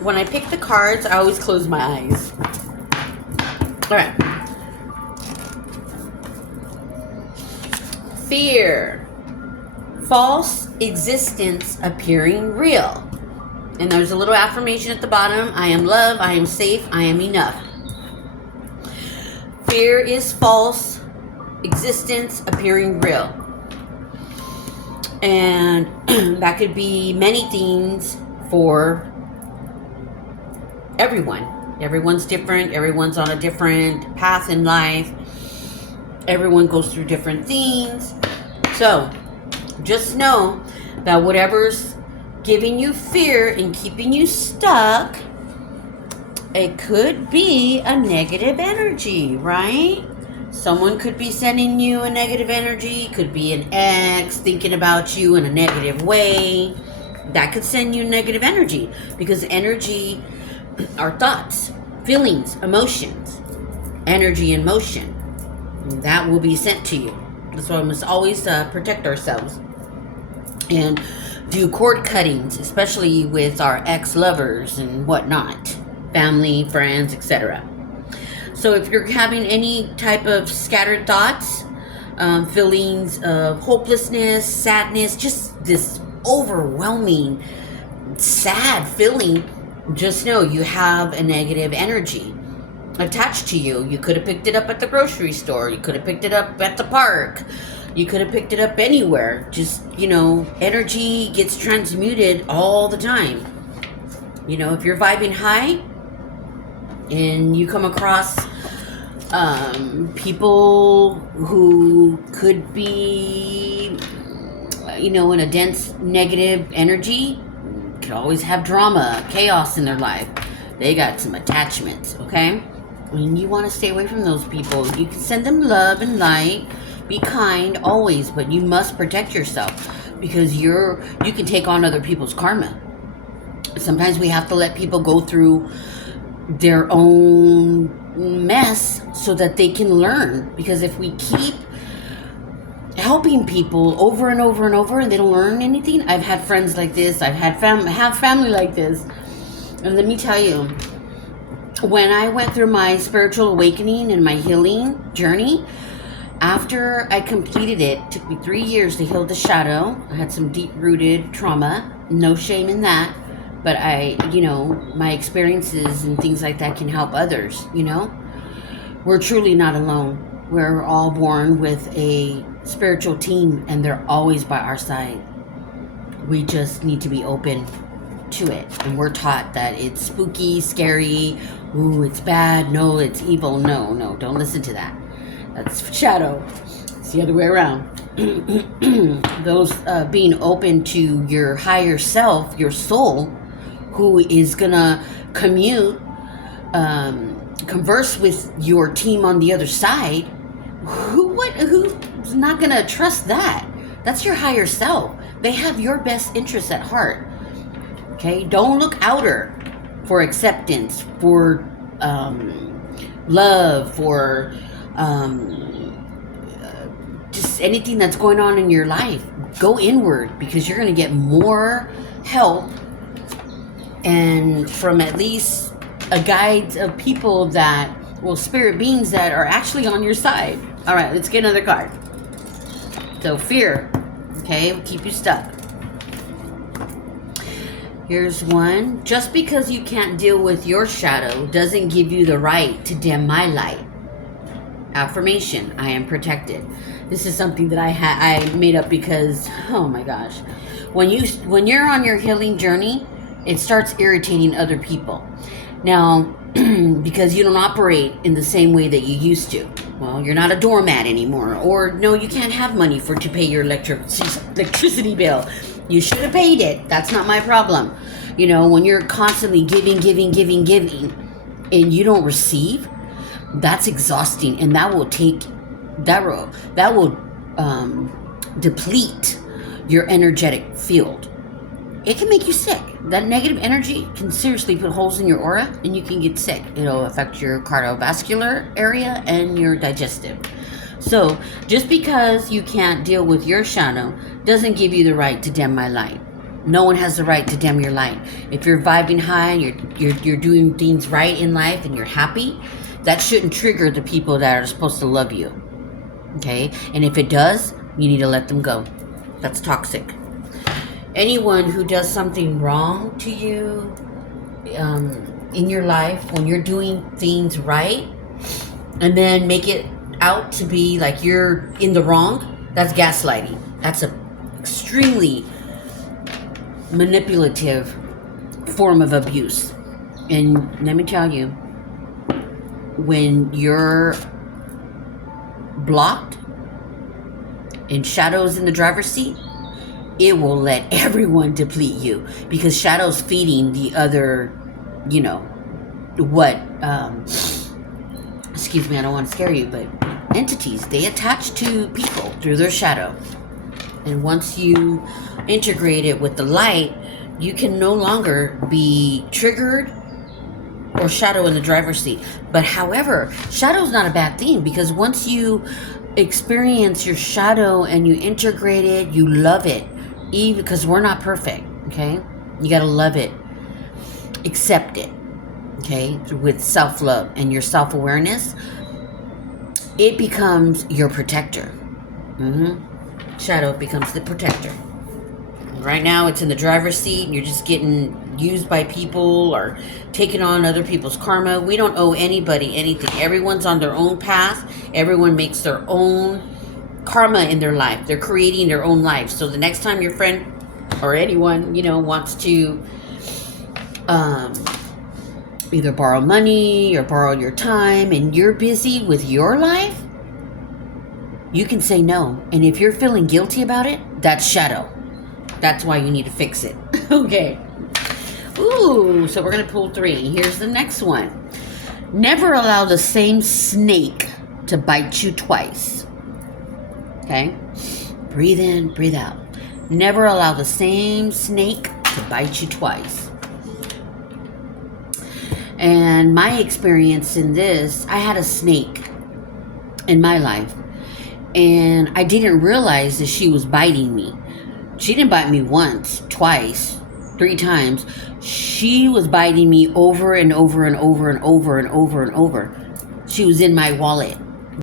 when I pick the cards, I always close my eyes. All right. Fear. False existence appearing real. And there's a little affirmation at the bottom. I am love. I am safe. I am enough. Fear is false existence appearing real. And that could be many things for everyone. Everyone's different. Everyone's on a different path in life. Everyone goes through different things. So just know that whatever's giving you fear and keeping you stuck, it could be a negative energy, right? Someone could be sending you a negative energy. Could be an ex thinking about you in a negative way. That could send you negative energy, because energy are thoughts, feelings, emotions, energy and motion. And that will be sent to you. That's why we must always protect ourselves and do cord cuttings, especially with our ex-lovers and whatnot, family, friends, etc. So if you're having any type of scattered thoughts, feelings of hopelessness, sadness, just this overwhelming, sad feeling, just know you have a negative energy attached to you. You could have picked it up at the grocery store. You could have picked it up at the park. You could have picked it up anywhere. Just, energy gets transmuted all the time. If you're vibing high and you come across people who could be, in a dense negative energy, could always have drama, chaos in their life. They got some attachments, okay? And you want to stay away from those people. You can send them love and light. Be kind always, but you must protect yourself, because you can take on other people's karma. Sometimes we have to let people go through their own mess so that they can learn. Because if we keep helping people over and over and over and they don't learn anything, I've had friends like this. I've had family like this. And let me tell you, when I went through my spiritual awakening and my healing journey, after I completed it took me 3 years to heal the shadow. I had some deep-rooted trauma. No shame in that. But my experiences and things like that can help others, We're truly not alone. We're all born with a spiritual team, and they're always by our side. We just need to be open to it. And we're taught that it's spooky, scary, ooh, it's bad, no, it's evil. No, don't listen to that. That's shadow. It's the other way around. Those being open to your higher self, your soul, who is gonna converse with your team on the other side. Who's not gonna trust that? That's your higher self. They have your best interests at heart. Okay, don't look outer for acceptance, for love, for just anything that's going on in your life. Go inward, because you're going to get more help, and from at least a guide of people spirit beings that are actually on your side. All right, let's get another card. So fear, okay, will keep you stuck. Here's one. Just because you can't deal with your shadow doesn't give you the right to dim my light. Affirmation, I am protected. This is something that I made up because, oh my gosh, when you're on your healing journey, it starts irritating other people. Now, because you don't operate in the same way that you used to. Well, you're not a doormat anymore, or no, you can't have money to pay your electricity bill. You should have paid it. That's not my problem. When you're constantly giving, and you don't receive, that's exhausting, and that will deplete your energetic field. It can make you sick. That negative energy can seriously put holes in your aura, and you can get sick. It'll affect your cardiovascular area and your digestive. So just because you can't deal with your shadow doesn't give you the right to dim my light. No one has the right to dim your light. If you're vibing high and you're doing things right in life and you're happy, that shouldn't trigger the people that are supposed to love you. Okay? And if it does, you need to let them go. That's toxic. Anyone who does something wrong to you in your life, when you're doing things right, and then make it out to be like you're in the wrong, that's gaslighting. That's a extremely manipulative form of abuse. And let me tell you, when you're blocked and Shadow's in the driver's seat, it will let everyone deplete you, because Shadow's feeding the other, excuse me, I don't want to scare you, but entities, they attach to people through their shadow. And once you integrate it with the light, you can no longer be triggered or shadow in the driver's seat. But however, shadow's not a bad thing, because once you experience your shadow and you integrate it, you love it. Even because we're not perfect, okay? You got to love it. Accept it, okay? With self-love and your self-awareness, it becomes your protector. Shadow becomes the protector. Right now, it's in the driver's seat, and you're just getting used by people or taking on other people's karma. We don't owe anybody anything. Everyone's on their own path. Everyone makes their own karma in their life. They're creating their own life. So the next time your friend or anyone, wants to either borrow money or borrow your time, and you're busy with your life, you can say no. And if you're feeling guilty about it, that's shadow. That's why you need to fix it. Okay. Ooh, so we're going to pull 3. Here's the next one. Never allow the same snake to bite you twice. Okay? Breathe in, breathe out. Never allow the same snake to bite you twice. And my experience in this, I had a snake in my life, and I didn't realize that she was biting me. She didn't bite me once, twice, 3 times. She was biting me over and over and over and over and over and over. She was in my wallet.